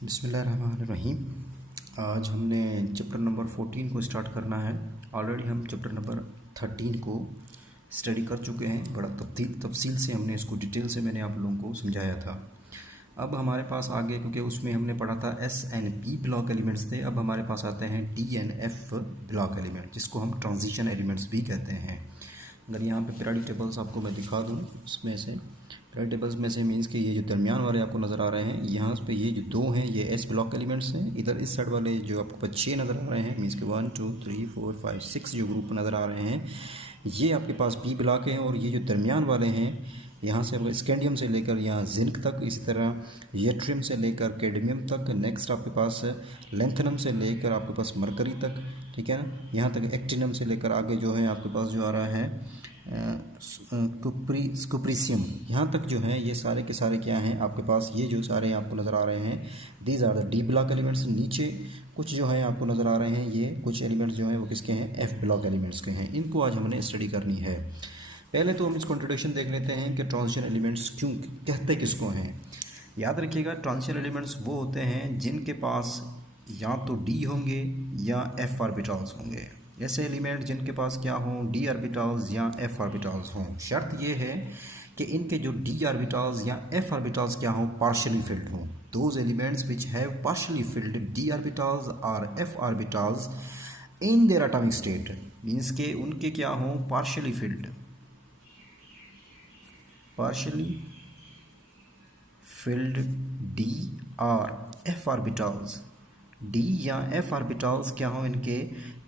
बिस्मिल्लाहिर्रहमानिर्रहीम। आज हमने चैप्टर नंबर 14 को स्टार्ट करना है। ऑलरेडी हम चैप्टर नंबर 13 को स्टडी कर चुके हैं। बड़ा तफसील से हमने इसको डिटेल से मैंने आप लोगों को समझाया था। अब हमारे पास आगे, क्योंकि उसमें हमने पढ़ा था SNP ब्लॉक एलिमेंट्स थे, अब हमारे पास आते हैं DNF ब्लॉक एलिमेंट, जिसको हम ट्रांजिशन एलिमेंट्स भी कहते हैं। अगर यहाँ पे पीरियोडिक टेबल्स आपको मैं दिखा दूँ, उसमें से पीरियोडिक टेबल्स में से मीन्स कि ये जो दरमियान वाले आपको नज़र आ रहे हैं, यहाँ पे ये जो दो हैं ये S ब्लॉक एलिमेंट्स हैं। इधर इस साइड वाले जो आपको 6 नज़र आ रहे हैं, मीन्स कि 1 2 3 4 5 6 जो ग्रुप नज़र आ रहे हैं, ये आपके पास P ब्लॉक हैं। और ये जो दरमियान वाले हैं, यहाँ से स्कैंडियम से लेकर यहाँ जिंक तक, इसी तरह यट्रियम से लेकर कैडमियम तक, नेक्स्ट आपके पास लेंथनम से लेकर आपके पास मरकरी तक, ठीक है ना। यहाँ तक एक्टिनम से लेकर आगे जो है आपके पास जो आ रहा है कुप्रीसियम, यहाँ तक जो है ये सारे के सारे क्या हैं आपके पास, ये जो सारे आपको नज़र आ रहे हैं, these are the d block elements. नीचे कुछ जो है आपको नज़र आ रहे हैं, ये कुछ एलिमेंट्स जो हैं वो किसके हैं, एफ ब्लॉक एलिमेंट्स के हैं। इनको आज हमने स्टडी करनी है। पहले तो हम इसको इंट्रोडक्शन देख लेते हैं कि ट्रांजिशन एलिमेंट्स क्यों कहते किसको हैं। याद रखिएगा, ट्रांजिशन एलिमेंट्स वो होते हैं जिनके पास या तो डी होंगे या एफ ऑर्बिटल्स होंगे। ऐसे एलिमेंट जिनके पास क्या हों, डी ऑर्बिटल्स या एफ ऑर्बिटल्स हों। शर्त ये है कि इनके जो डी ऑर्बिटल्स या एफ ऑर्बिटल्स क्या हों, पार्शियली फिल्ड हों। Those elements which have partially filled D orbitals और F orbitals in their atomic state, means के उनके क्या हों, पार्शियली फिल्ड डी और एफ ऑर्बिटल्स, डी या एफ ऑर्बिटल्स क्या हो, इनके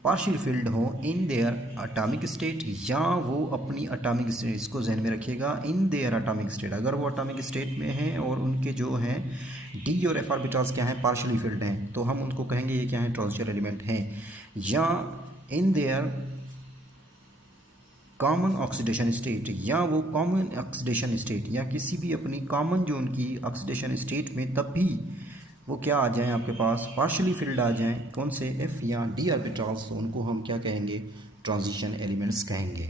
पार्शियल फील्ड हो इन देयर एटॉमिक स्टेट, या वो अपनी एटॉमिक स्टेट, इसको जहन में रखिएगा, इन देयर एटॉमिक स्टेट। अगर वो एटॉमिक स्टेट में हैं और उनके जो हैं डी और एफ ऑर्बिटल्स क्या हैं, पार्शियली फील्ड हैं, तो हम उनको कहेंगे ये क्या है, ट्रांजिशन एलिमेंट हैं। या in their common oxidation state, या वो कॉमन ऑक्सीडेशन स्टेट या किसी भी अपनी कॉमन जो उनकी ऑक्सीडेशन स्टेट में, तब भी वो क्या आ जाएं आपके पास, पार्शियली फिल्ड आ जाएं, कौन से, एफ या डी ऑर्बिटल्स, तो उनको हम क्या कहेंगे, ट्रांजिशन एलिमेंट्स कहेंगे।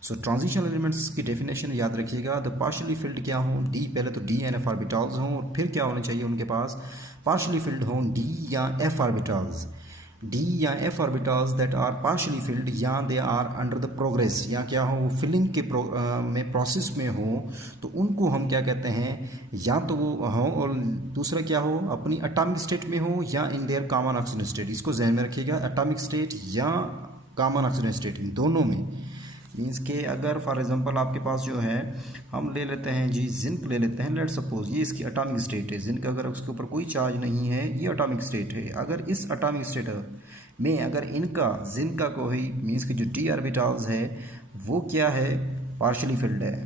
सो ट्रांजिशन एलिमेंट्स की डेफिनेशन याद रखिएगा, द पार्शियली फिल्ड क्या हो, डी, पहले तो डी एंड एफ ऑर्बिटल्स हों, और फिर क्या होने चाहिए उनके पास, पार्शियली फिल्ड हों डी या एफ ऑर्बिटल्स, डी या F orbitals that are partially filled, या they are under the progress, या क्या हो, वो फिलिंग के में प्रोसेस में हो, तो उनको हम क्या कहते हैं, या तो वो हो, और दूसरा क्या हो, अपनी एटॉमिक स्टेट में हो, या in their common oxidation state. इसको ध्यान में रखिएगा, एटॉमिक स्टेट या कॉमन ऑक्सीडेशन स्टेट, इन दोनों में। मीन्स के अगर फॉर एग्जांपल आपके पास जो है, हम ले लेते हैं जी जिंक ले लेते हैं, लेट सपोज ये इसकी एटॉमिक स्टेट है, जिंक अगर उसके ऊपर कोई चार्ज नहीं है, ये एटॉमिक स्टेट है। अगर इस एटॉमिक स्टेट में अगर इनका जिंक का कोई मीन्स कि जो डी ऑर्बिटल्स है वो क्या है, पार्शियली फिल्ड है,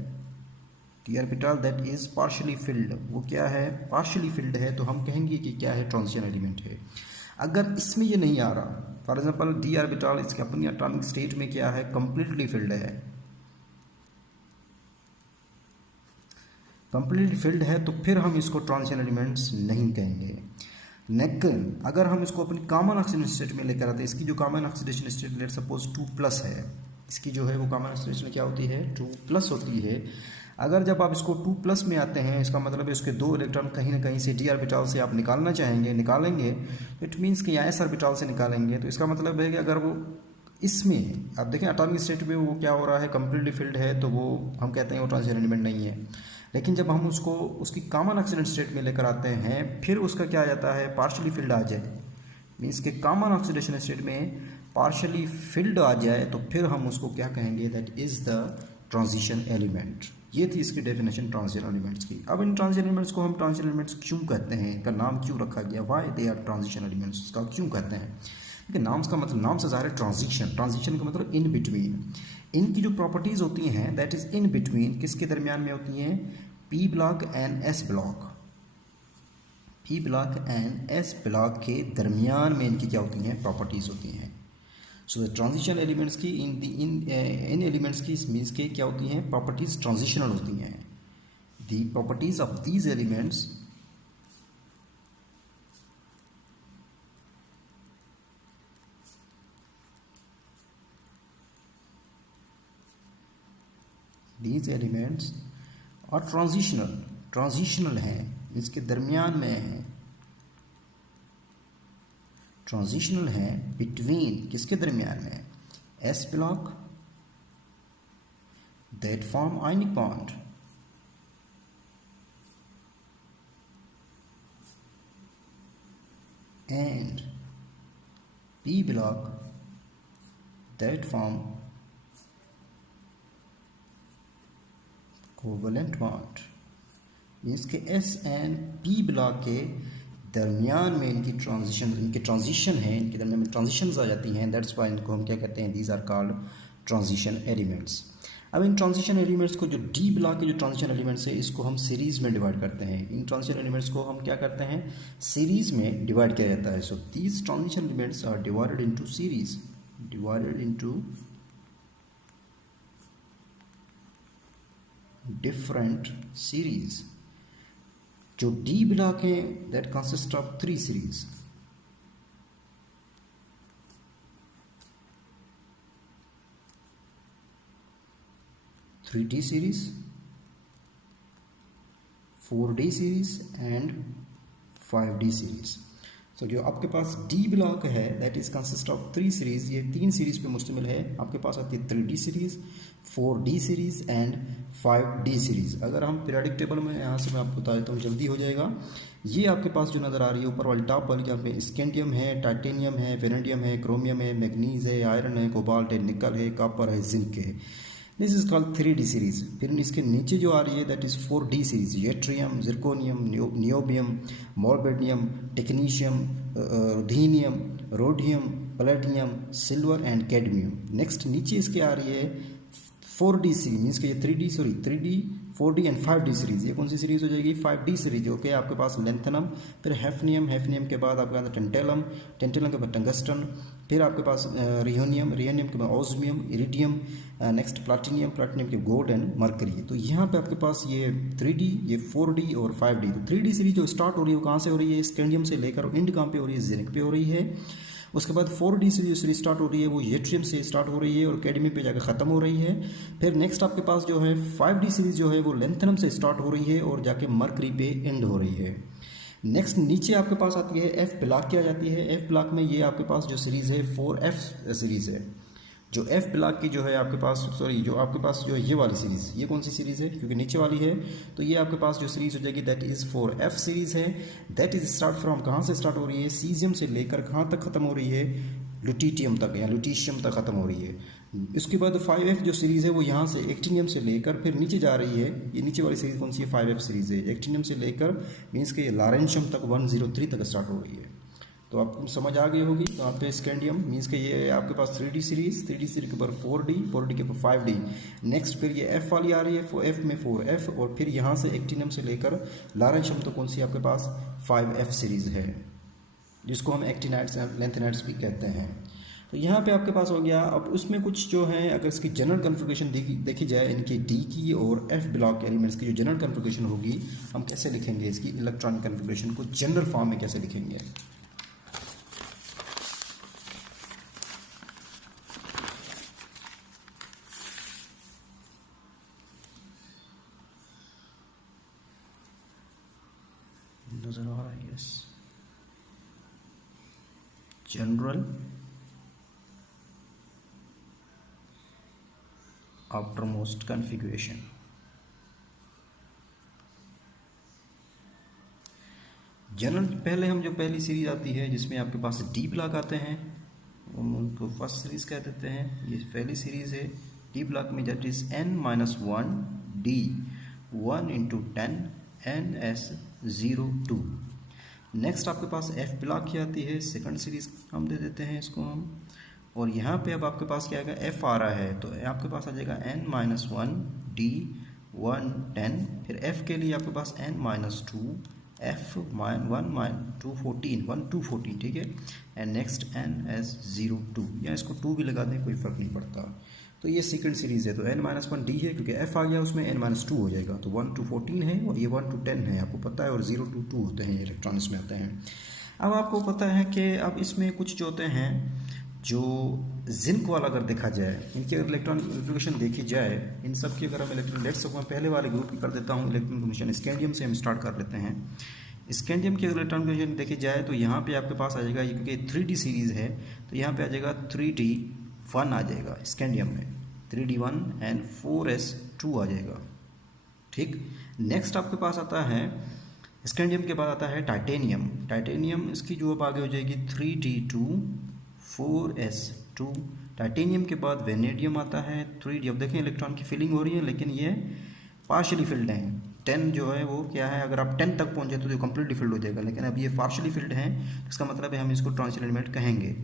D orbital that is partially field, वो क्या है, पार्शियली फिल्ड है, तो हम कहेंगे कि क्या है, ट्रांजिशन एलिमेंट है। अगर इसमें ये नहीं आ रहा, फॉर एग्जांपल डी ऑर्बिटल इसके अपनी एटॉमिक स्टेट में क्या है, कंप्लीटली फिल्ड है, कंप्लीटली फिल्ड है, तो फिर हम इसको ट्रांजिशन एलिमेंट्स नहीं कहेंगे। अगर हम इसको अपनी कॉमन ऑक्सीडेशन स्टेट में लेकर आते हैं, इसकी जो common oxidation state let suppose 2+ है, इसकी जो है वो कॉमन ऑक्सीडेशन क्या होती है, 2+ होती है। अगर जब आप इसको 2+ में आते हैं, इसका मतलब है उसके 2 इलेक्ट्रॉन कहीं ना कहीं से डी ऑर्बिटल से आप निकालना चाहेंगे, निकालेंगे, तो इट मीन्स कि यहाँ एस ऑर्बिटल से निकालेंगे, तो इसका मतलब है कि अगर वो इसमें आप देखें एटॉमिक स्टेट में वो क्या हो रहा है, कंप्लीटली फिल्ड है, तो वो हम कहते हैं वो ट्रांजिशन एलिमेंट नहीं है। लेकिन जब हम उसको उसकी कॉमन ऑक्सीडेशन स्टेट में लेकर आते हैं, फिर उसका क्या आ जाता है, पार्शियली फिल्ड आ जाए, मीन्स के कॉमन ऑक्सीडेशन स्टेट में पार्शियली फिल्ड आ जाए, तो फिर हम उसको क्या कहेंगे, that is the transition element. ये थी इसकी डेफिनेशन ट्रांजिशन एलिमेंट्स की। अब इन ट्रांजिशन एलिमेंट्स को हम ट्रांजिशन एलिमेंट्स क्यों कहते हैं, इनका नाम क्यों रखा गया, why they are transition elements, उसका क्यों कहते हैं, क्योंकि नाम का मतलब, नाम से ज़ाहिर है ट्रांजिशन, ट्रांजिशन का मतलब इन बिटवीन। इनकी जो प्रॉपर्टीज़ होती हैं दैट इज़ इन बिटवीन, किसके दरमियान में होती हैं, P block and S block, P block and S block के दरमियान में इनकी क्या होती हैं, प्रॉपर्टीज़ होती हैं। सो द ट्रांजिशन एलिमेंट्स की इन एलिमेंट्स की मीन्स के क्या होती हैं, प्रॉपर्टीज़ ट्रांजिशनल होती हैं। The properties of these elements और ट्रांजिशनल हैं, इसके दरमियान में हैं, ट्रांजिशनल हैं बिटवीन किसके दरमियान में, S block that form ionic bond and P block that form covalent bond. Means के एस एंड पी ब्लॉक के दरमियान में इनके ट्रांजिशन है, इनके दरमियान में ट्रांजिशंस आ जाती हैं, दैट्स वाई इनको हम क्या कहते हैं, these are called transition elements. अब इन ट्रांजिशन एलिमेंट्स को, जो डी ब्लॉक के जो ट्रांजिशन एलिमेंट्स है, इसको हम सीरीज़ में डिवाइड करते हैं। इन ट्रांजिशन एलिमेंट्स को हम क्या करते हैं, सीरीज़ में डिवाइड किया जाता है। So these transition elements are divided into series, divided into different series. जो डी ब्लॉक है that consist of 3 series, three d series, 4D series and 5D series. तो जो आपके पास डी ब्लॉक है that is consist of 3 series, ये 3 series पे मुश्तमिल है। आपके पास आती है 3D series, 4D series and 5D series. अगर हम पीरियोडिक टेबल में यहाँ से मैं आपको बता देता हूँ, जल्दी हो जाएगा। ये आपके पास जो नज़र आ रही है ऊपर वाली टॉप वाली, यहाँ पे स्कैंडियम है, टाइटेनियम है, वेनेडियम है, क्रोमियम है, मैग्नीज है, आयरन है, कोबाल्ट है, निकल है, कॉपर है, जिंक है। This is called 3D series. फिर इसके नीचे जो आ रही है that is 4D series, yttrium, zirconium, niobium, molybdenum, technetium, ruthenium, rhodium, platinum, silver and cadmium. Next नीचे इसके आ रही है 4D सीरीज, मीन्स कि ये 3D 4D and 5D series. ये कौन सी सीरीज हो जाएगी, 5D सीरीज। ओके, आपके पास लेंथनम, फिर हैफनियम, हैफनियम के बाद आपके पास टेंटेलम, टेंटेलम के बाद टंगस्टन, फिर आपके पास रियोनियम, रियोनियम के बाद osmium, iridium, next platinum, platinum के गोल्ड एंड मरकरी। तो यहाँ पे आपके पास ये 3D, ये 4D और 5D। तो 3D सीरीज जो स्टार्ट हो रही है वो कहाँ से हो रही है, स्कैंडियम से लेकर एंड कहाँ पे हो रही है, जिंक पे हो रही है। उसके बाद 4D से जो सीरीज स्टार्ट हो रही है वो येट्रियम से स्टार्ट हो रही है और कैडमियम पे जाकर ख़त्म हो रही है। फिर नेक्स्ट आपके पास जो है 5D सीरीज जो है वो लेंथनम से स्टार्ट हो रही है और जाके मरकरी पे एंड हो रही है। नेक्स्ट नीचे आपके पास आती है एफ ब्लॉक की आ जाती है। एफ ब्लॉक में ये आपके पास जो सीरीज है 4F सीरीज है। जो एफ ब्लॉक की जो है आपके पास, सॉरी जो आपके पास जो ये वाली सीरीज़, ये कौन सी सीरीज़ है, क्योंकि नीचे वाली है, तो ये आपके पास जो सीरीज़ हो जाएगी दैट इज़ 4F सीरीज़ है। दैट इज़ स्टार्ट फ्रॉम, कहाँ से स्टार्ट हो रही है, सीजियम से लेकर कहाँ तक ख़त्म हो रही है, लुटीटियम तक या लुटीशियम तक ख़त्म हो रही है। इसके बाद 5F जो सीरीज़ है वो यहाँ से एक्टिनियम से लेकर फिर नीचे जा रही है। ये नीचे वाली सीरीज़ कौन सी है, 5F सीरीज़ है। एक्टिनियम से लेकर मीन्स के लॉरेंशियम तक 103 तक स्टार्ट हो रही है। तो आपको समझ आ गई होगी। तो आप पे स्कैंडियम मीन्स के ये आपके पास 3D सीरीज, 3D सीरीज के ऊपर 4D, 4D के ऊपर 5D। नेक्स्ट फिर ये F वाली आ रही है, F में 4F और फिर यहाँ से एक्टिनियम से लेकर लॉरेंशियम तो कौन सी आपके पास 5F सीरीज़ है, जिसको हम एक्टिनाइट्स एंड लेंथेनाइट्स भी कहते हैं। तो यहाँ पे आपके पास हो गया। अब उसमें कुछ जो है अगर इसकी जनरल कन्फिगरेशन देखी जाए, इनकी डी की और एफ ब्लॉक एलिमेंट्स की जो जनरल कन्फिगरेशन होगी, हम कैसे लिखेंगे इसकी इलेक्ट्रॉनिक कन्फिगरेशन को जनरल फॉर्म में कैसे लिखेंगे। नजर आ रहा है, यस, जनरल आफ्टरमोस्ट कॉन्फ़िगरेशन। जनरल पहले हम जो पहली सीरीज आती है जिसमें आपके पास डी ब्लॉक आते हैं, हम उनको फर्स्ट सीरीज कह देते हैं। ये पहली सीरीज है डी ब्लॉक में, that is n-1 d 1 × 10 ns02। Next आपके पास एफ ब्लॉक की आती है, सेकंड सीरीज हम दे देते हैं इसको हम। और यहाँ पे अब आपके पास क्या आएगा, एफ आ रहा है तो आपके पास आ जाएगा n-1 d 1 10। फिर एफ के लिए आपके पास n-2 f 1 2 14, ठीक है। एंड नेक्स्ट ns02, या इसको 2 भी लगा दें कोई फ़र्क नहीं पड़ता। तो ये सेकंड सीरीज़ है। तो n-1 d है क्योंकि f आ गया उसमें, n-2 हो जाएगा। तो 1 to 14 है और ये 1 to 10 है, आपको पता है। और 0 to 2 होते हैं, ये इलेक्ट्रॉनिक्स में आते हैं। अब आपको पता है कि अब इसमें कुछ जो होते हैं, जो जिंक वाला अगर देखा जाए, इनकी अगर इलेक्ट्रॉनिक कन्फिगरेशन देखी जाए, इन सब की अगर हम इलेक्ट्रॉन, लेट्स सपोज मैं पहले वाले ग्रुप की कर देता हूँ इलेक्ट्रॉनिक कन्फिगरेशन। स्कैंडियम से हम स्टार्ट कर लेते हैं। स्कैंडियम की अगर इलेक्ट्रॉन कन्फिगरेशन देखी जाए तो यहाँ पे आपके पास आ जाएगा, क्योंकि 3D सीरीज़ है तो यहाँ पे आ जाएगा 3D1 आ जाएगा स्कैंडियम में, 3D1 एंड 4s2 आ जाएगा। ठीक, नेक्स्ट आपके पास आता है स्कैंडियम के बाद आता है टाइटेनियम। टाइटेनियम इसकी जो अब आगे हो जाएगी 3D2 4s2। टाइटेनियम के बाद वेनेडियम आता है 3D। अब देखें इलेक्ट्रॉन की फिलिंग हो रही है लेकिन ये पार्शली फिल्ड हैं। 10 जो है वो क्या है, अगर आप 10 तक पहुंचे तो जो कम्प्लीटली फिल्ड हो जाएगा, लेकिन अब ये पार्शली फिल्ड हैं, इसका मतलब है हम इसको ट्रांजिशन एलिमेंट कहेंगे।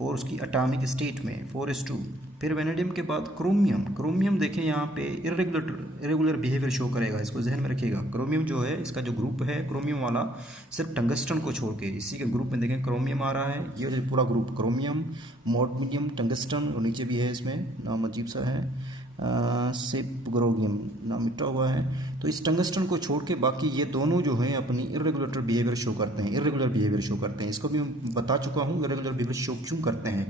और उसकी एटॉमिक स्टेट में 4s2। फिर वेनेडियम के बाद क्रोमियम। क्रोमियम देखें यहाँ पे इरेगुलर बिहेवियर शो करेगा, इसको जहन में रखिएगा। क्रोमियम जो है इसका जो ग्रुप है क्रोमियम वाला, सिर्फ टंगस्टन को छोड़ के इसी के ग्रुप में देखें क्रोमियम आ रहा है। ये जो पूरा ग्रुप क्रोमियम, मोडमिनियम, टंगस्टन और नीचे भी है, इसमें नाम अजीब सा है सेपग्रोगियम नाम मिटा हुआ है। तो इस टंगस्टन को छोड़ के बाकी ये दोनों जो हैं अपनी इरेगुलर बिहेवियर शो करते हैं, इरेगुलर बिहेवियर शो करते हैं। इसको भी मैं बता चुका हूँ इरेगुलर बिहेवियर शो क्यों करते हैं।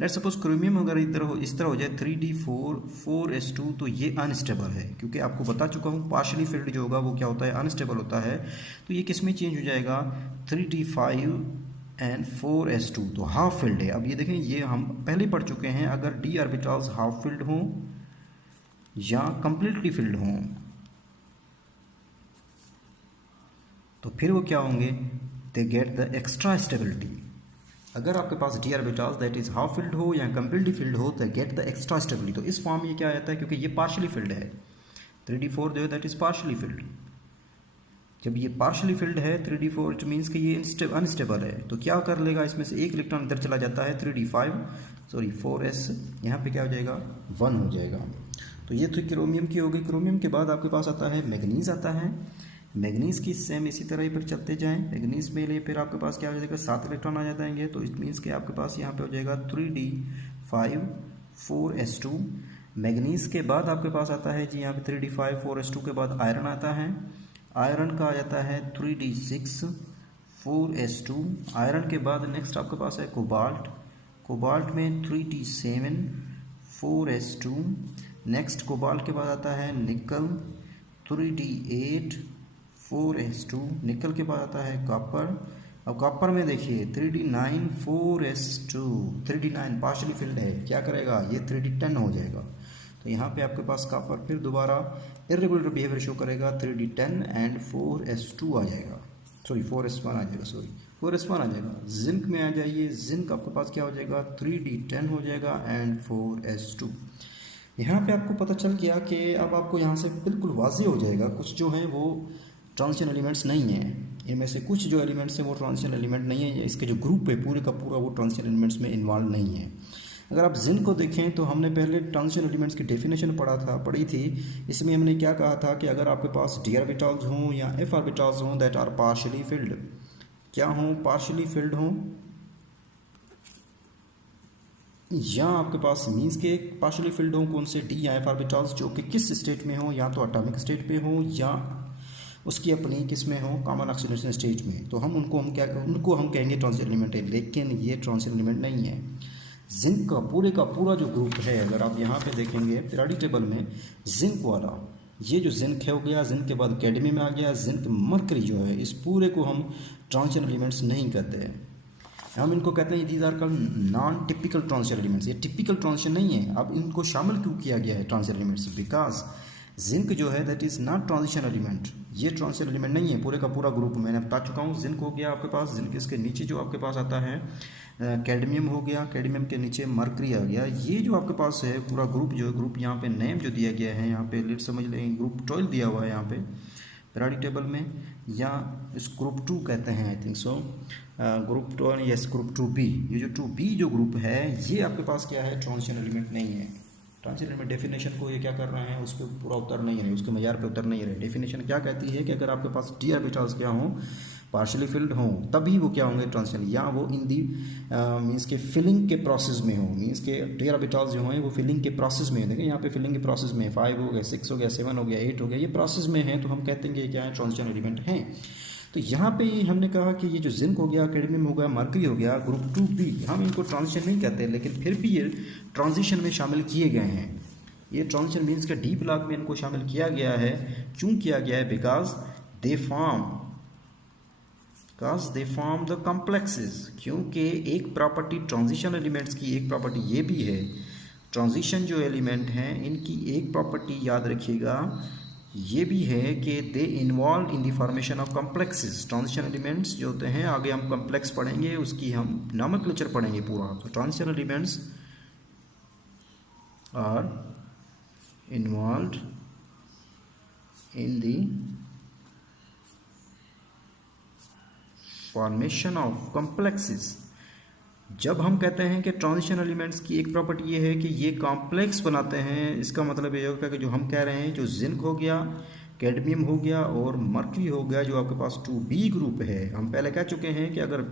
लेट सपोज क्रोमियम अगर इस तरह हो जाए 3D4 4s2 तो ये अनस्टेबल है, क्योंकि आपको बता चुका हूँ पार्शली फिल्ड जो होगा वो क्या होता है, अनस्टेबल होता है। तो ये किस में चेंज हो जाएगा, 3D5 एंड 4s2 तो हाफ फिल्ड है। अब ये देखें, ये हम पहले पढ़ चुके हैं, अगर d ऑर्बिटल्स हाफ फिल्ड हों या कंप्लीटली फिल्ड हों तो फिर वो क्या होंगे, they get the extra stability. अगर आपके पास D orbitals that is half filled हो या कंप्लीटली फिल्ड हो तो गेट द एक्स्ट्रा स्टेबिलिटी। तो इस फॉर्म में ये क्या आता है, क्योंकि ये पार्शली फिल्ड है, 3D4 जो है दैट इज पार्शली फिल्ड। जब ये पार्शली फिल्ड है 3D4 इट मीन्स कि ये अनस्टेबल है, तो क्या कर लेगा, इसमें से एक इलेक्ट्रॉन इधर चला जाता है 4s, यहाँ पे क्या हो जाएगा 1 हो जाएगा। तो ये तो क्रोमियम की हो गई। क्रोमियम के बाद आपके पास आता है मैग्नीज आता है। मैग्नीज की सेम इसी तरह ही पर चलते जाएं, मैग्नीज में लिए फिर आपके पास क्या हो जाएगा 7 इलेक्ट्रॉन आ जाएंगे। तो इट मीन्स कि आपके पास यहाँ पे हो जाएगा 3D5 4s2। मैग्नीज के बाद आपके पास आता है जी यहाँ पे 3D5 4s2 के बाद आयरन आता है। आयरन का आ जाता है 3D6 4s2। आयरन के बाद नेक्स्ट आपके पास है कोबाल्ट। कोबाल्ट में 3D7 4s2। नेक्स्ट कोबाल्ट के बाद आता है निकल 3D8 4s2। निकल के बाद आता है कॉपर। अब कॉपर में देखिए 3D9 4s2। 3D9 partially field है, क्या करेगा ये 3D10 हो जाएगा। तो यहाँ पे आपके पास कॉपर फिर दोबारा इरेगुलर बिहेवियर शो करेगा, 3D10 एंड 4s2 आ जाएगा, सॉरी 4s1 आ जाएगा, सॉरी 4s1 आ जाएगा। जिंक में आ जाइए, जिंक आपके पास क्या हो जाएगा 3D10 हो जाएगा एंड 4s2। यहाँ पे आपको पता चल गया कि अब आपको यहाँ से बिल्कुल वाज़ेह हो जाएगा कुछ जो हैं वो ट्रांजिशन एलिमेंट्स नहीं हैं। इनमें से कुछ जो एलिमेंट्स हैं वो ट्रांजिशन एलिमेंट नहीं है, इसके जो ग्रुप है पूरे का पूरा वो ट्रांजिशन एलिमेंट्स में इन्वॉल्व नहीं है। अगर आप जिंक को देखें तो हमने पहले ट्रांजिशन एलिमेंट्स की डेफिनेशन पढ़ी थी। इसमें हमने क्या कहा था कि अगर आपके पास d ऑर्बिटल्स हों या f ऑर्बिटल्स हों दैट आर पार्शली फिल्ड, क्या हों पार्शली फिल्ड हों, या आपके पास मीन्स के पार्शली फिल्ड हों कौन से d या f ऑर्बिटल्स जो कि किस स्टेट में हो, या तो एटॉमिक स्टेट पे हो या उसकी अपनी किस में हो कॉमन ऑक्सीडेशन स्टेट में, तो उनको हम कहेंगे ट्रांजिशन एलिमेंट है। लेकिन ये ट्रांजिशन एलिमेंट नहीं है। जिंक का पूरा जो ग्रुप है, अगर आप यहाँ पे देखेंगे पीरियोडिक टेबल में जिंक वाला, ये जो जिंक है हो गया, जिंक के बाद कैडमियम आ गया, जिंक मरकरी जो है, इस पूरे को हम ट्रांजिशन एलिमेंट्स नहीं कहते हैं। हम इनको कहते हैं these are called non typical transition elements. ये टिपिकल ट्रांजिशन नहीं है। अब इनको शामिल क्यों किया गया है ट्रांजिशन एलिमेंट्स, बिकॉज जिंक जो है that is not transition element, ये ट्रांजिशन एलिमेंट नहीं है। पूरे का पूरा ग्रुप मैंने बता चुका हूँ। जिंक हो गया आपके पास, जिंक इसके नीचे जो आपके पास आता है कैडमियम हो गया, कैडमियम के नीचे मरकरी आ गया। ये जो आपके पास है पूरा ग्रुप जो है, ग्रुप यहाँ पे नेम जो दिया गया है, यहाँ पे लेट समझ लें ग्रुप 12 दिया हुआ है यहाँ पे पीरियोडिक टेबल में, या इस ग्रुप 2 कहते हैं I think so, group 2 yes group 2b। ये जो 2b जो ग्रुप है ये आपके पास क्या है ट्रांजिशन एलिमेंट नहीं है। ट्रांजिशन एलिमेंट डेफिनेशन को ये क्या कर रहे हैं, उस पर पूरा उतर नहीं रहे, उसके मयार पे उतर नहीं रहे। डेफिनेशन क्या कहती है कि अगर आपके पास d ऑर्बिटल्स क्या हों पार्शली फिल्ड हों तभी वो क्या होंगे ट्रांजिशन, या वो इन दी मीन्स के फिलिंग के प्रोसेस में हो, मीन्स के d ऑर्बिटल्स जो हैं वो फिलिंग के प्रोसेस में। देखिए यहाँ पे फिलिंग के प्रोसेस में 5 हो गया, 6 हो गया, 7 हो गया, 8 हो गया, ये प्रोसेस में है, तो हम कहते हैं कि क्या है ट्रांजिशन एलिमेंट हैं। तो यहाँ पे हमने कहा कि ये जो जिंक हो गया, कैडमियम हो गया, मरकरी हो गया, ग्रुप 2b, हम इनको ट्रांजिशन नहीं कहते, लेकिन फिर भी ये ट्रांजिशन में शामिल किए गए हैं। ये ट्रांजिशन मीन्स के डी ब्लॉक में इनको शामिल किया गया है। क्यों किया गया है, because they form because they form the complexes, क्योंकि एक प्रॉपर्टी ट्रांजिशन एलिमेंट्स की एक प्रॉपर्टी ये भी है, ट्रांजिशन जो एलिमेंट हैं इनकी एक प्रॉपर्टी याद रखिएगा ये भी है कि they involve in the formation of complexes. Transition elements जो होते हैं, आगे हम कॉम्प्लेक्स पढ़ेंगे, उसकी हम नॉमेनक्लेचर पढ़ेंगे पूरा। तो transition elements are involved in the formation of complexes. जब हम कहते हैं कि ट्रांजिशन एलिमेंट्स की एक प्रॉपर्टी ये है कि ये कॉम्प्लेक्स बनाते हैं, इसका मतलब ये होगा कि जो हम कह रहे हैं, जो जिंक हो गया, कैडमियम हो गया और मर्क्यूरी हो गया, जो आपके पास 2b ग्रुप है, हम पहले कह चुके हैं कि अगर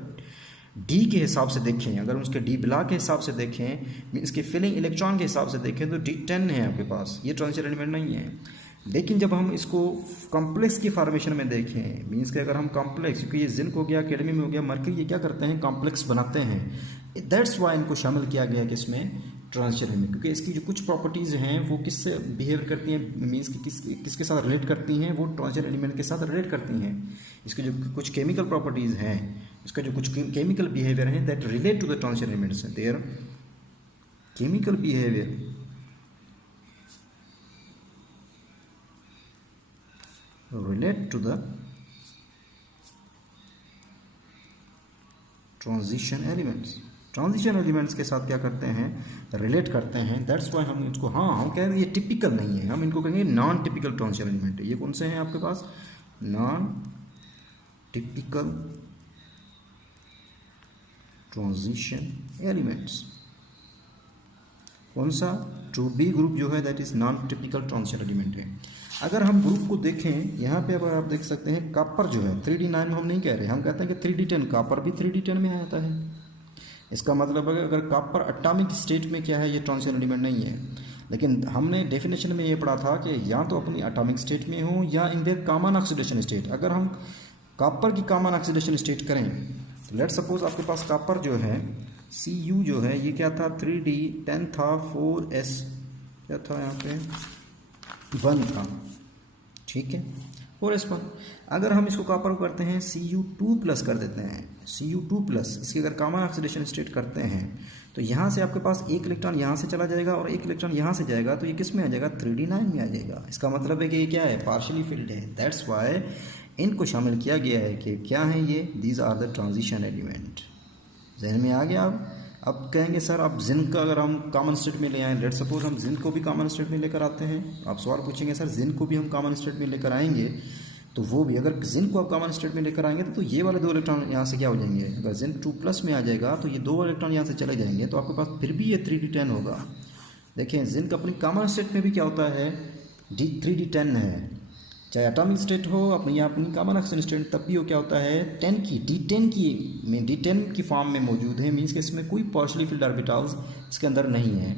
डी के हिसाब से देखें, अगर उसके डी ब्लॉक के हिसाब से देखें, मीन्स के फिलिंग इलेक्ट्रॉन के हिसाब से देखें तो D10 है आपके पास, ये ट्रांजिशन एलिमेंट नहीं है। लेकिन जब हम इसको कॉम्प्लेक्स की फॉर्मेशन में देखें, मीन्स कि अगर हम कॉम्प्लेक्स, क्योंकि ये जिंक हो गया, कैडमियम हो गया, मर्क्यूरी, ये क्या करते हैं, कॉम्प्लेक्स बनाते हैं। दैट्स वाई इनको शामिल किया गया कि इसमें ट्रांजिशन एलिमेंट, क्योंकि इसकी जो कुछ प्रॉपर्टीज़ हैं वो किससे बिहेव करती हैं, मीन्स कि किसके साथ रिलेट करती हैं, वो ट्रांजिशन एलिमेंट के साथ रिलेट करती हैं। इसके जो कुछ केमिकल प्रॉपर्टीज़ हैं, इसका जो कुछ केमिकल बिहेवियर हैं that relate to the transition elements, their chemical behaviour relate to the transition elements। Transition elements के साथ क्या करते हैं, रिलेट करते हैं। दैट्स वाई हम इसको, हाँ हम कह रहे हैं ये टिपिकल नहीं है, हम इनको कहेंगे नॉन टिपिकल ट्रांजिशन एलिमेंट है। ये कौन से हैं आपके पास, नॉन टिपिकल ट्रांजिशन एलिमेंट्स। कौन सा, 2b ग्रुप जो है that is non typical transition element है। अगर हम ग्रुप को देखें, यहाँ पे अब आप देख सकते हैं कॉपर जो है 3d9 में हम नहीं कह रहे, हम कहते हैं कि 3d10, कॉपर भी 3d10 में आता है। इसका मतलब है अगर कॉपर एटॉमिक स्टेट में क्या है, ये ट्रांजिशन एलिमेंट नहीं है। लेकिन हमने डेफिनेशन में ये पढ़ा था कि या तो अपनी एटॉमिक स्टेट में हो या in their common oxidation state. अगर हम कॉपर की कॉमन ऑक्सीडेशन स्टेट करें, तो लेट सपोज आपके पास कॉपर जो है Cu जो है ये क्या था, 3d10 था, 4s क्या था यहाँ पे 1 था, ठीक है, 4s1। अगर हम इसको कॉपर करते हैं Cu2+ कर देते हैं, Cu2+, इसकी अगर कॉमन ऑक्सीडेशन स्टेट करते हैं तो यहाँ से आपके पास एक इलेक्ट्रॉन यहाँ से चला जाएगा और एक इलेक्ट्रॉन यहाँ से जाएगा, तो ये किस में आ जाएगा, 3d9 में आ जाएगा। इसका मतलब है कि ये क्या है, पार्शियली फिल्ड है। दैट्स वाई इनको शामिल किया गया है कि क्या है ये, these are the transition element. जहन में आ गया। अब कहेंगे सर आप जिंक का अगर हम कॉमन स्टेट में ले आए, लेट सपोज हम जिंक को भी कॉमन स्टेट में लेकर आते हैं। आप सवाल पूछेंगे सर जिंक को भी हम कॉमन स्टेट में लेकर आएंगे, तो वो भी अगर जिंक को आप कॉमन स्टेट में लेकर आएंगे तो ये वाले 2 इलेक्ट्रॉन यहाँ से क्या हो जाएंगे, अगर जिंक 2+ में आ जाएगा तो ये 2 इलेक्ट्रॉन यहाँ से चले जाएंगे, तो आपके पास फिर भी ये 3d10 होगा। देखिए जिंक अपनी कॉमन स्टेट में भी क्या होता है, 3d10 है, चाहे एटॉमिक स्टेट हो अपनी या अपनी कॉमन ऑक्सीजन स्टेट, तब भी वो क्या होता है, D10 की फॉर्म में मौजूद है। मीन्स कि इसमें कोई पार्शियली फिल्ड ऑर्बिटल्स इसके अंदर नहीं है।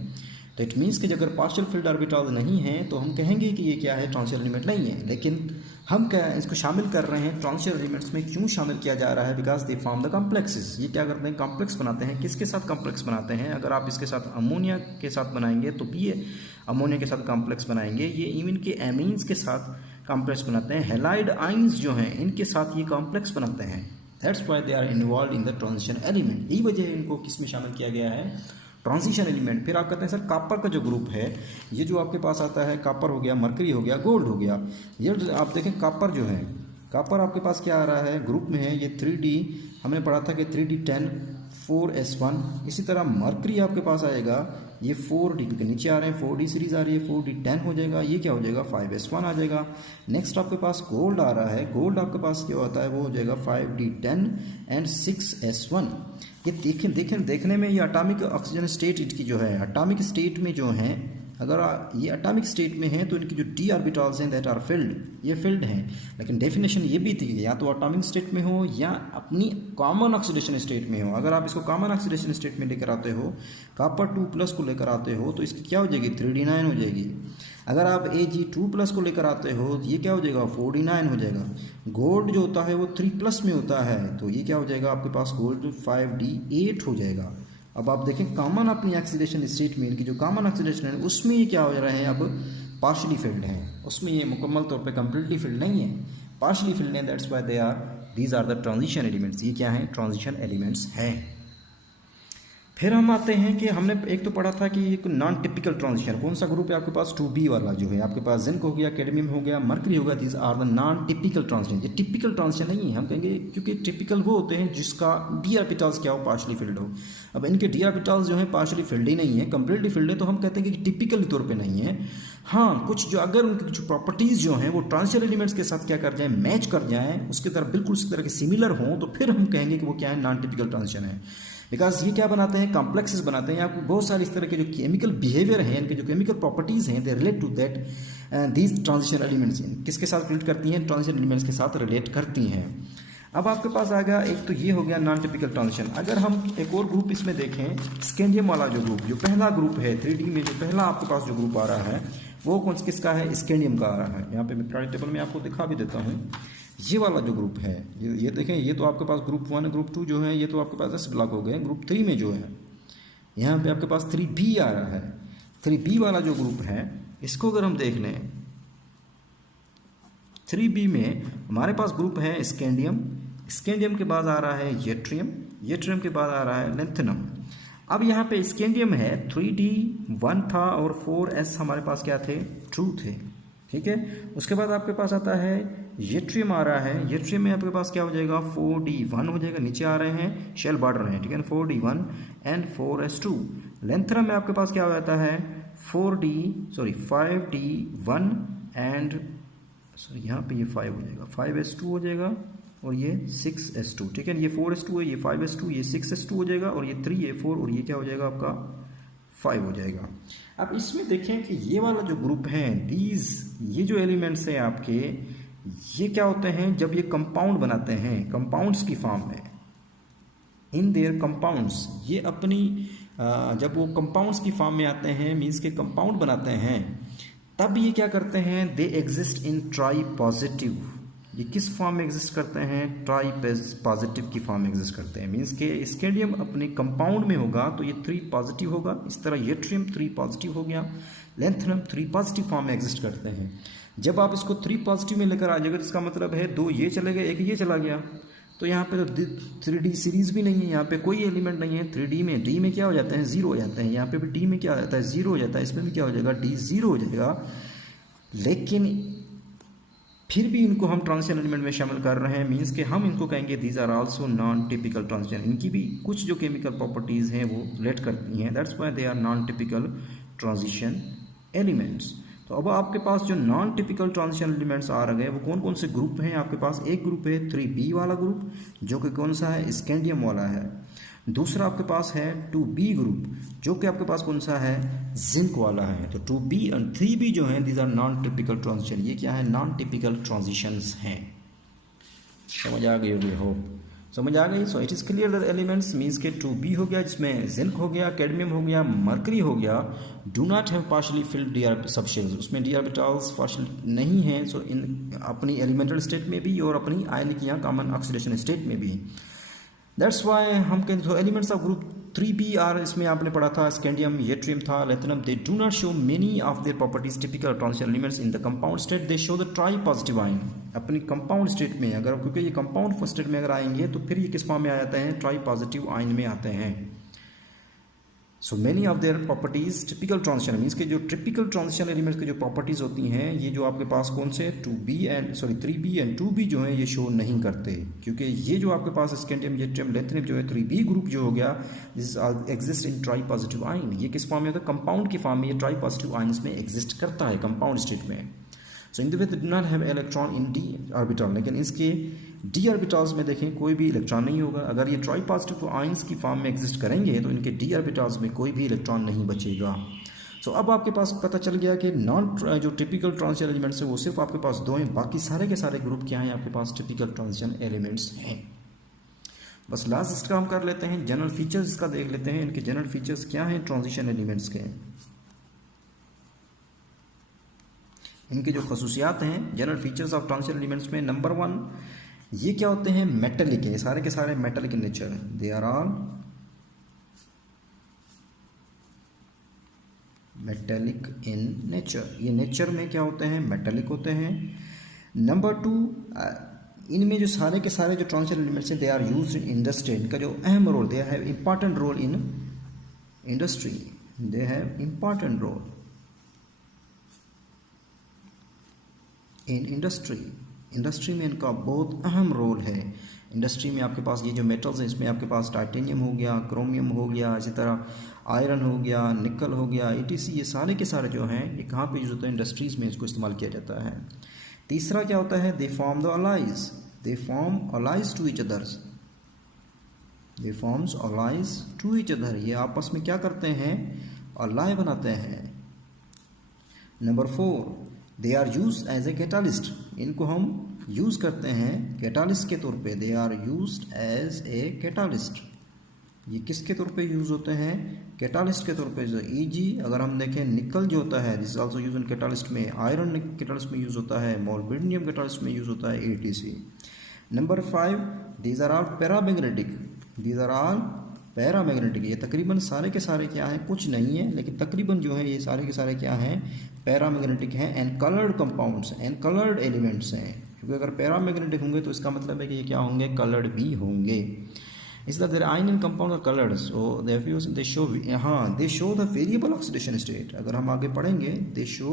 तो इट मीन्स कि अगर पार्शियल फिल्ड ऑर्बिटल्स नहीं है तो हम कहेंगे कि ये क्या है, ट्रांजिशन एलिमेंट नहीं है। लेकिन हम क्या इसको शामिल कर रहे हैं ट्रांजिशन एलिमेंट्स में, क्यों शामिल किया जा रहा है, because they form the complexes. ये क्या करते हैं, कॉम्प्लेक्स बनाते हैं। किसके साथ कॉम्प्लेक्स बनाते हैं, अगर आप इसके साथ अमोनिया के साथ बनाएंगे तो भी ये अमोनिया के साथ कॉम्प्लेक्स बनाएंगे। ये इवन के एमीन्स के साथ कॉम्प्लेक्स बनाते हैं। हैलाइड आइंस जो हैं इनके साथ ये कॉम्प्लेक्स बनाते हैं। That's why they are involve in the transition element. यही वजह है इनको किस में शामिल किया गया है, ट्रांजिशन एलिमेंट। फिर आप कहते हैं सर कॉपर का जो ग्रुप है, ये जो आपके पास आता है, कॉपर हो गया, मरकरी हो गया, गोल्ड हो गया। ये आप देखें कॉपर जो है, कॉपर आपके पास क्या आ रहा है, ग्रुप में है ये 3d, हमने पढ़ा था कि 3d10 4s1। इसी तरह मरकरी आपके पास आएगा, ये 4d के नीचे आ रहे हैं, 4d सीरीज आ रही है, 4d10 हो जाएगा, ये क्या हो जाएगा 5s1 आ जाएगा। नेक्स्ट आपके पास गोल्ड आ रहा है, गोल्ड आपके पास क्या होता है, वो हो जाएगा 5d10 एंड 6s1। ये देखने में ये एटॉमिक ऑक्सीजन स्टेट इनकी जो है, एटॉमिक स्टेट में जो है, अगर ये एटॉमिक स्टेट में है तो इनकी जो d ऑर्बिटल्स हैं दैट आर फिल्ड, ये फिल्ड हैं। लेकिन डेफिनेशन ये भी थी या तो एटॉमिक स्टेट में हो या अपनी कॉमन ऑक्सीडेशन स्टेट में हो। अगर आप इसको कॉमन ऑक्सीडेशन स्टेट में लेकर आते हो, कॉपर 2+ को लेकर आते हो, तो इसकी क्या हो जाएगी, 3d9 हो जाएगी। अगर आप Ag2+ को लेकर आते हो तो ये क्या हो जाएगा, 4d9 हो जाएगा। गोल्ड जो होता है वो 3+ में होता है, तो ये क्या हो जाएगा आपके पास, गोल्ड 5d8 हो जाएगा। अब आप देखें कॉमन अपनी ऑक्सीडेशन स्टेट में, इनकी जो कॉमन ऑक्सीडेशन है उसमें ये क्या हो रहे हैं, अब पार्शियली फिल्ड हैं, उसमें ये मुकम्मल तौर पे कम्प्लीटली फिल्ड नहीं है, पार्शियली फिल्ड हैं। That's why they are these are the transition elements. ये क्या है? ट्रांजिशन एलिमेंट्स हैं। फिर हम आते हैं कि हमने एक तो पढ़ा था कि एक नॉन टिपिकल ट्रांजिशन कौन सा ग्रुप है आपके पास? 2b वाला जो है आपके पास जिंक हो गया, कैडमियम हो गया, मरकरी होगा। These are the non typical transition. ये टिपिकल ट्रांजिशन नहीं है हम कहेंगे, क्योंकि टिपिकल वो होते हैं जिसका डी ऑर्बिटल्स क्या हो? पार्शली फिल्ड हो। अब इनके डी ऑर्बिटल्स जो है पार्शली फिल्ड ही नहीं है, कंप्लीटली फिल्ड है, तो हम कहते हैं कि टिपिकल तौर पर नहीं है। हाँ, कुछ जो अगर उनकी जो प्रॉपर्टीज़ जो हैं वो ट्रांजिशन एलिमेंट्स के साथ क्या कर जाए? मैच कर जाएँ, उसके तरह बिल्कुल उसी तरह के सिमिलर हों, तो फिर हम कहेंगे कि वो क्या है? नॉन टिपिकल ट्रांजिशन है। बिकॉज ये क्या बनाते हैं? कॉम्प्लेक्सेस बनाते हैं। आपको बहुत सारे इस तरह के जो केमिकल बिहेवियर हैं, इनके जो केमिकल प्रॉपर्टीज़ हैं, they relate to that these transition elements. किसके साथ रिलेट करती हैं? ट्रांजिशन एलिमेंट्स के साथ रिलेट करती हैं। अब आपके पास आ गया एक तो ये हो गया नॉन टिपिकल ट्रांजिशन। अगर हम एक और ग्रुप इसमें देखें, स्कैंडियम वाला जो ग्रुप, जो पहला ग्रुप है 3D में, जो पहला आपके पास जो ग्रुप आ रहा है वो कौन किसका है? स्कैंडियम का आ रहा है। यहाँ पे मैं पीरियोडिक टेबल में आपको दिखा भी देता हूँ। ये वाला जो ग्रुप है, ये देखें, ये तो आपके पास ग्रुप 1 ग्रुप 2 जो है ये तो आपके पास 10 ब्लॉक हो गए। ग्रुप 3 में जो है यहाँ पे आपके पास 3b आ रहा है। 3b वाला जो ग्रुप है इसको अगर हम देख लें, 3b में हमारे पास ग्रुप है स्कैंडियम, स्कैंडियम के बाद आ रहा है येट्रियम, येट्रियम के बाद आ रहा है लेंथेनम। अब यहाँ पे स्कैंडियम है 3d1 था और 4s हमारे पास क्या थे? 2 थे। ठीक है, उसके बाद आपके पास आता है येट्रियम आ रहा है। येट्रियम में आपके पास क्या हो जाएगा? 4d1 हो जाएगा। नीचे आ रहे हैं शेल बॉर्डर हैं, ठीक है ना, 4d1 एंड 4s2। लेंथेनम में आपके पास क्या हो जाता है? 5d1 एंड यहाँ पे ये 5 हो जाएगा, 5s2 हो जाएगा और ये 6s2। ठीक है, ये 4s2 है, ये 5s2, ये 6s2 हो जाएगा और ये 3a4 और ये क्या हो जाएगा? आपका 5 हो जाएगा। अब इसमें देखें कि ये वाला जो ग्रुप है, ये जो एलिमेंट्स हैं आपके, ये क्या होते हैं? जब ये कंपाउंड बनाते हैं कंपाउंड्स की फॉर्म में, इन देयर कंपाउंड्स, ये अपनी जब वो कंपाउंड्स की फॉर्म में आते हैं, मीन्स के कंपाउंड बनाते हैं, तब ये क्या करते हैं? They exist in try positive. ये किस फॉर्म में एग्जिस्ट करते हैं? ट्राई पॉजिटिव की फॉर्म में एग्जिस्ट करते हैं। मीन्स के स्कैंडियम अपने कंपाउंड में होगा तो ये 3 पॉजिटिव होगा। इस तरह येट्रियम 3 पॉजिटिव हो गया, लेंथेनम 3 पॉजिटिव फॉर्म में एग्जिस्ट करते हैं। जब आप इसको 3 पॉजिटिव में लेकर आ जाएगा तो इसका मतलब है 2 ये चले गए, 1 ये चला गया, तो यहाँ पे तो 3D सीरीज भी नहीं है, यहाँ पे कोई एलिमेंट नहीं है। 3D में डी में क्या हो जाते हैं? 0 हो जाते हैं। यहाँ पे भी डी में क्या हो जाता है? 0 हो जाता है। इसमें भी क्या हो जाएगा? डी 0 हो जाएगा। लेकिन फिर भी इनको हम ट्रांजिशन एलिमेंट में शामिल कर रहे हैं, मीन्स कि हम इनको कहेंगे these are also non typical transition. इनकी भी कुछ जो केमिकल प्रॉपर्टीज़ हैं वो रिलेट करती हैं, that's why they are non typical transition elements. तो अब आपके पास जो नॉन टिपिकल ट्रांजिशन एलिमेंट्स आ रहे हैं वो कौन कौन से ग्रुप हैं आपके पास? एक ग्रुप है 3b वाला ग्रुप, जो कि कौन सा है? स्कैंडियम वाला है। दूसरा आपके पास है 2b ग्रुप, जो कि आपके पास कौन सा है? जिंक वाला है। तो 2b एंड 3b जो हैं these are non typical transition. ये क्या है? नॉन टिपिकल ट्रांजिशंस हैं। समझ आ गई होगी, होप समझ आ गई। So it is clear that elements means के 2b हो गया, जिसमें जिंक हो गया, कैडमियम हो गया, मरकरी हो गया, do not have partially field D subshells, उसमें डी ऑर्बिटल्स पार्शल नहीं हैं। सो इन अपनी एलिमेंटल स्टेट में भी और अपनी आयनिक या कॉमन ऑक्सीडेशन स्टेट में भी। दैट्स वाई हम कहते हैं elements of group 3b are, इसमें आपने पढ़ा था स्कैंडियम, येट्रियम था, lanthanum, they do not show many of their properties typical transition elements in the compound state, they show the try positive ion. अपनी compound state में अगर, क्योंकि ये कंपाउंड स्टेट में अगर आएंगे तो फिर ये किस फॉर्म में आ जाते हैं? ट्राई पॉजिटिव आयन में आते हैं। So many of their properties typical transition, means के जो टिपिकल ट्रांजिशन एलिमेंट्स की जो प्रॉपर्टीज होती हैं, ये जो आपके पास कौन से 3b एंड 2b जो है ये शो नहीं करते, क्योंकि ये जो आपके पास स्कैंडियम, येट्रियम, लेंथेनम जो है 3b ग्रुप जो हो गया, this exist in try positive ion. ये किस फॉर्म में होता है? कंपाउंड की फॉर्म में ये ट्राई पॉजिटिव आयन्स में एग्जिस्ट करता है कंपाउंड स्टेट में। So in the way they do not have electron in D orbital, लेकिन इसके डी ऑर्बिटल्स में देखें कोई भी इलेक्ट्रॉन नहीं होगा। अगर ये ट्राई पॉजिटिव आयंस की फॉर्म में एग्जिस्ट करेंगे तो इनके डी ऑर्बिटल्स में कोई भी इलेक्ट्रॉन नहीं बचेगा। सो अब आपके पास पता चल गया कि नॉन जो टिपिकल ट्रांजिशन एलिमेंट्स है वो सिर्फ आपके पास 2 हैं, बाकी सारे के सारे ग्रुप क्या हैं? आपके पास टिपिकल ट्रांजिशन एलिमेंट्स हैं। बस लास्ट इसका हम कर लेते हैं, जनरल फीचर्स इसका देख लेते हैं। इनके जनरल फीचर्स क्या हैं ट्रांजिशन एलिमेंट्स के? इनके जो खसूसियात हैं general features of transition elements में, नंबर 1, ये क्या होते हैं? मेटेलिक है, सारे के सारे metallic in nature, they are all metallic in nature. ये नेचर में क्या होते हैं? मेटेलिक होते हैं। नंबर 2, इनमें जो सारे के सारे जो ट्रांजिशन एलिमेंट्स हैं they are used in industry, इनका जो अहम role, they have important role in industry, they have important role in industry. Industry में इनका बहुत अहम रोल है। इंडस्ट्री में आपके पास ये जो मेटल्स हैं इसमें आपके पास टाइटेनियम हो गया, क्रोमियम हो गया, इसी तरह आयरन हो गया, निकल हो गया, ETC, ये सारे के सारे जो हैं ये कहाँ पे यूज होते हैं? इंडस्ट्रीज़ में इसको इस्तेमाल किया जाता है। तीसरा क्या होता है? They form the alloys, they form alloys to each others, they forms alloys to each other, ये आपस में क्या करते हैं? अलाय बनाते हैं। Number 4, they are use as a catalyst, इनको हम यूज़ करते हैं कैटालिस्ट के तौर पे, they are used as a catalyst, ये किसके तौर पे यूज़ होते हैं? कैटालिस्ट के तौर पे। जो EG अगर हम देखें, निकल जो होता है this is also use in catalyst में, आयरन कैटालिस्ट में यूज़ होता है, मोलिब्डेनम कैटालिस्ट में यूज़ होता है, ETC। Number 5, these are all paramagnetic, these are all paramagnetic, ये तकरीबन सारे के सारे क्या हैं? कुछ नहीं है लेकिन तकरीबन जो है ये सारे के सारे क्या हैं? पैरामैग्नेटिक हैं। And coloured compounds, and coloured elements हैं, क्योंकि अगर पैरामैग्नेटिक होंगे तो इसका मतलब है कि ये क्या होंगे? कलर्ड भी होंगे। इसलिए their ion and compound are coloured, so they show, हाँ they show the variable oxidation state. अगर हम आगे पढ़ेंगे, they show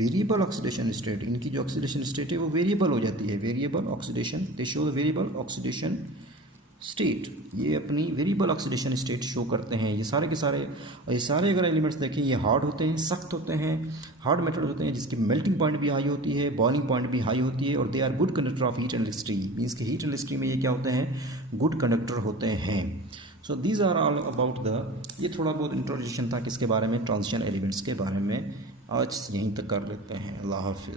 variable oxidation state, इनकी जो ऑक्सीडेशन स्टेट है वो वेरिएबल हो जाती है, variable oxidation, they show the variable oxidation state, ये अपनी वेरिएबल ऑक्सीडेशन स्टेट शो करते हैं। ये सारे के सारे, और ये सारे अगर एलिमेंट्स देखें ये हार्ड होते हैं, सख्त होते हैं, हार्ड मेटल होते हैं जिसकी मेल्टिंग पॉइंट भी हाई होती है, बॉइलिंग पॉइंट भी हाई होती है, और they are good conductor of heat and electricity, means कि हीट एंड इलेक्ट्रिसिटी में ये क्या होते हैं? गुड कंडक्टर होते हैं। So these are all about the, ये थोड़ा बहुत इंट्रोडक्शन था किसके बारे में? ट्रांजिशन एलिमेंट्स के बारे में। आज यहीं तक कर लेते हैं। अल्लाह हाफिज़।